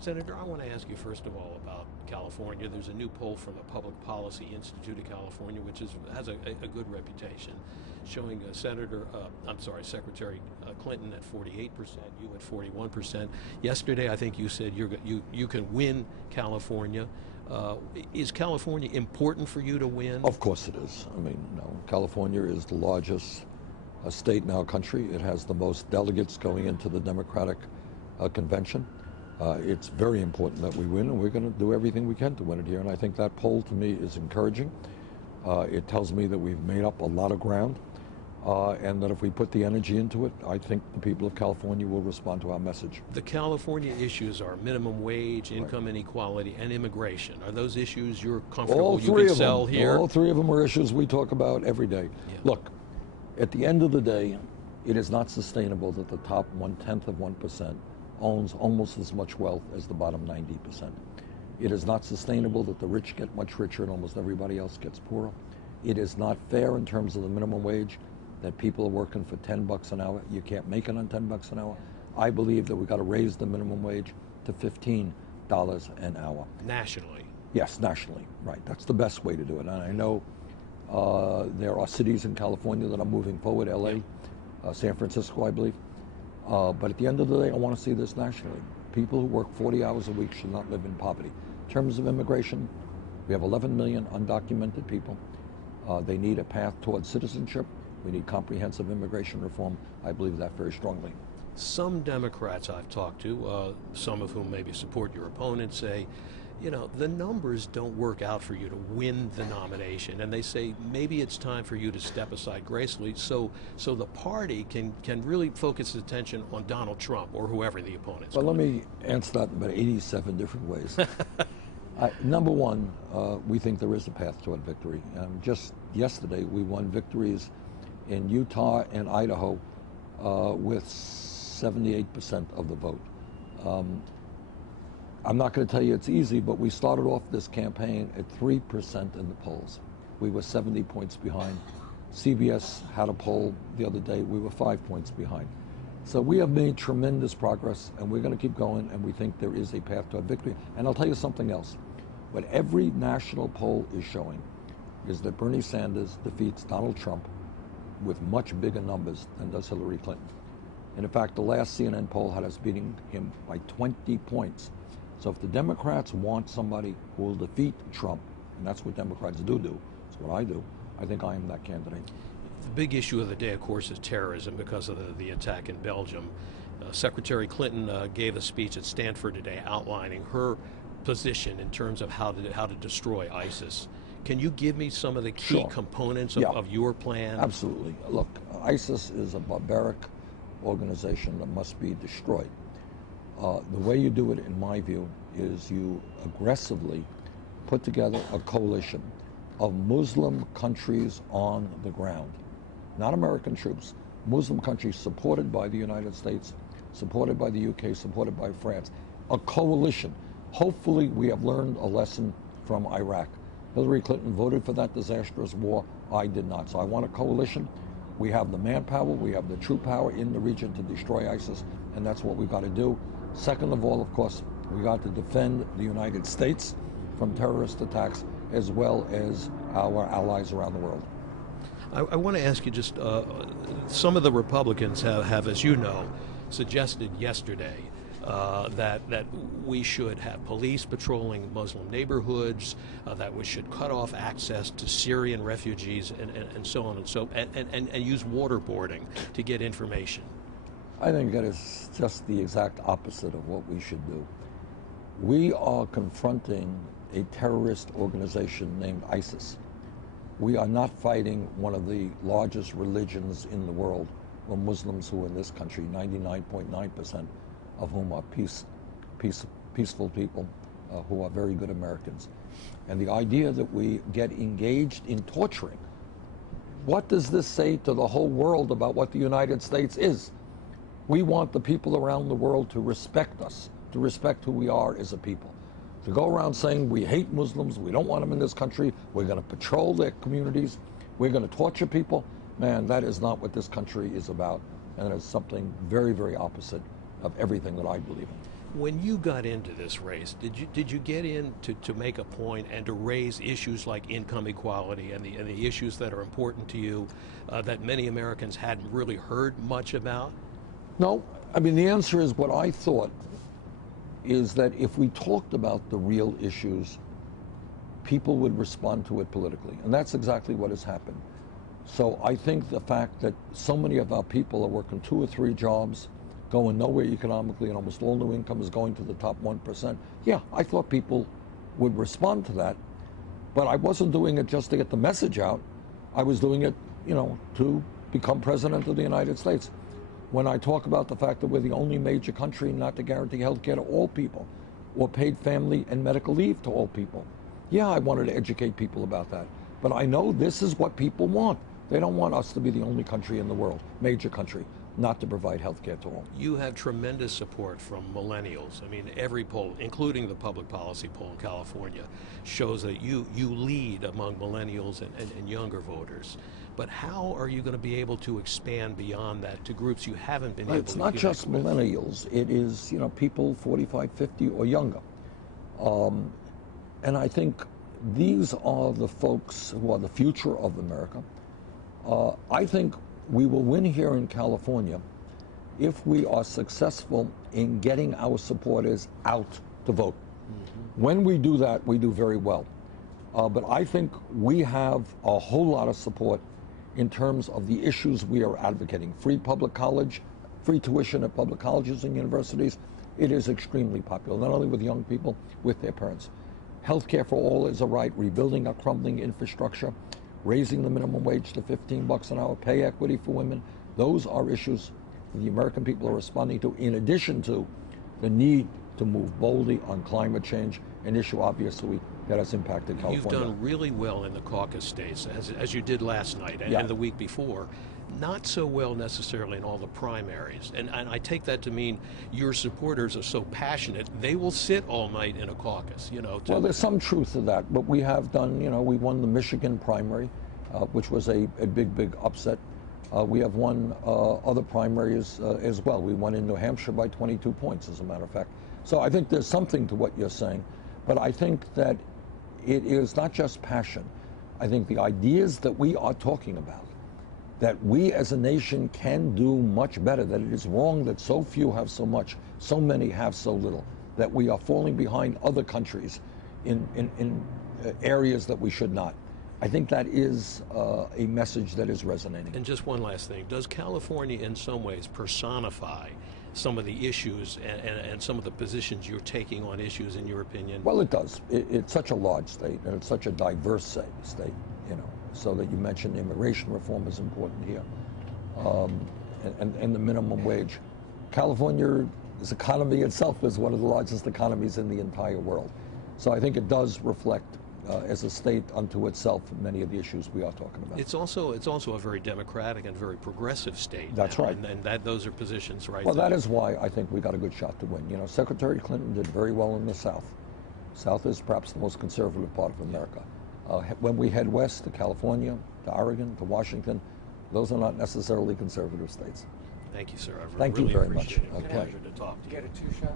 Senator, I want to ask you first of all about California. There's a new poll from the Public Policy Institute of California, which has a good reputation, showing Secretary Clinton at 48%, you at 41%. Yesterday, I think you said you can win California. Is California important for you to win? Of course it is. I mean, California is the largest state in our country. It has the most delegates going into the Democratic convention. It's very important that we win, and we're going to do everything we can to win it here. And I think that poll, to me, is encouraging. It tells me that we've made up a lot of ground, and that if we put the energy into it, I think the people of California will respond to our message. The California issues are minimum wage, income inequality, and immigration. Are those issues you're comfortable you can sell here? All three of them are issues we talk about every day. Yeah. Look, at the end of the day, it is not sustainable that the top 1/10 of 1% owns almost as much wealth as the bottom 90%. It is not sustainable that the rich get much richer and almost everybody else gets poorer. It is not fair in terms of the minimum wage that people are working for $10 an hour. You can't make it on $10 an hour. I believe that we've got to raise the minimum wage to $15 an hour. Nationally? Yes, nationally, right. That's the best way to do it. And I know there are cities in California that are moving forward, LA, San Francisco, I believe. But at the end of the day, I want to see this nationally. People who work 40 hours a week should not live in poverty. In terms of immigration, we have 11 million undocumented people. They need a path towards citizenship. We need comprehensive immigration reform. I believe that very strongly. Some Democrats I've talked to, some of whom maybe support your opponent, say, the numbers don't work out for you to win the nomination, and they say maybe it's time for you to step aside gracefully so the party can really focus its attention on Donald Trump or whoever the opponent's. Well, let me answer that in about 87 different ways. Number one, we think there is a path toward victory. Just yesterday, we won victories in Utah and Idaho with 78% of the vote. I'm not going to tell you it's easy, but we started off this campaign at 3% in the polls. We were 70 points behind. CBS had a poll the other day. We were 5 points behind. So we have made tremendous progress, and we're going to keep going, and we think there is a path to a victory. And I'll tell you something else. What every national poll is showing is that Bernie Sanders defeats Donald Trump with much bigger numbers than does Hillary Clinton. And in fact, the last CNN poll had us beating him by 20 points. So if the Democrats want somebody who will defeat Trump, and that's what Democrats do, it's what I do, I think I am that candidate. The big issue of the day, of course, is terrorism because of the attack in Belgium. Secretary Clinton gave a speech at Stanford today outlining her position in terms of how to destroy ISIS. Can you give me some of the key components of your plan? Absolutely. Look, ISIS is a barbaric organization that must be destroyed. The way you do it, in my view, is you aggressively put together a coalition of Muslim countries on the ground. Not American troops, Muslim countries supported by the United States, supported by the UK, supported by France. A coalition. Hopefully we have learned a lesson from Iraq. Hillary Clinton voted for that disastrous war. I did not. So I want a coalition. We have the manpower, we have the troop power in the region to destroy ISIS, and that's what we've got to do. Second of all, of course, we got to defend the United States from terrorist attacks as well as our allies around the world. I want to ask you just, some of the Republicans have, as you know, suggested yesterday that we should have police patrolling Muslim neighborhoods, that we should cut off access to Syrian refugees and so on and use waterboarding to get information. I think that is just the exact opposite of what we should do. We are confronting a terrorist organization named ISIS. We are not fighting one of the largest religions in the world, or Muslims who are in this country, 99.9% of whom are peaceful people who are very good Americans. And the idea that we get engaged in torturing, what does this say to the whole world about what the United States is? We want the people around the world to respect us, to respect who we are as a people. To go around saying we hate Muslims, we don't want them in this country, we're going to patrol their communities, we're going to torture people, man, that is not what this country is about. And it is something very, very opposite of everything that I believe in. When you got into this race, did you get in to make a point and to raise issues like income equality and the issues that are important to you that many Americans hadn't really heard much about? No, I mean, the answer is what I thought is that if we talked about the real issues, people would respond to it politically. And that's exactly what has happened. So I think the fact that so many of our people are working 2 or 3 jobs, going nowhere economically, and almost all new income is going to the top 1%. Yeah, I thought people would respond to that, but I wasn't doing it just to get the message out. I was doing it, to become president of the United States. When I talk about the fact that we're the only major country not to guarantee health care to all people or paid family and medical leave to all people. Yeah, I wanted to educate people about that. But I know this is what people want. They don't want us to be the only country in the world, major country, not to provide health care to all. You have tremendous support from millennials. I mean, every poll, including the public policy poll in California, shows that you lead among millennials and younger voters. But how are you going to be able to expand beyond that to groups you haven't been able to It's not connect just with? millennials. It is, people 45, 50 or younger. And I think these are the folks who are the future of America. I think we will win here in California if we are successful in getting our supporters out to vote. Mm-hmm. When we do that, we do very well. But I think we have a whole lot of support in terms of the issues we are advocating. Free public college, free tuition at public colleges and universities. It is extremely popular, not only with young people, with their parents. Healthcare for all is a right, rebuilding a crumbling infrastructure, raising the minimum wage to $15 an hour, pay equity for women. Those are issues the American people are responding to, in addition to the need to move boldly on climate change, an issue obviously that has impacted California. You've done really well in the caucus states, as you did last night and the week before. Not so well necessarily in all the primaries. And I take that to mean your supporters are so passionate, they will sit all night in a caucus, Well, there's some truth to that, but we have done, we won the Michigan primary, which was a big upset. We have won other primaries as well. We won in New Hampshire by 22 points, as a matter of fact. So I think there's something to what you're saying, but I think that it is not just passion. I think the ideas that we are talking about, that we as a nation can do much better, that it is wrong that so few have so much, so many have so little, that we are falling behind other countries in areas that we should not. I think that is a message that is resonating. And just one last thing. Does California in some ways personify some of the issues and some of the positions you're taking on issues, in your opinion? Well, it does. It's such a large state, and it's such a diverse state, so that you mentioned immigration reform is important here, and the minimum wage. California's economy itself is one of the largest economies in the entire world. So I think it does reflect, as a state unto itself, many of the issues we are talking about. It's also a very democratic and very progressive state. That's now, right. And those are positions, right? Well, that is why I think we got a good shot to win. Secretary Clinton did very well in the South. South is perhaps the most conservative part of America. When we head west to California, to Oregon, to Washington, those are not necessarily conservative states. Thank you, sir. I Thank really you very appreciate much. it. Okay. Pleasure to talk to you. Get a 2-shot?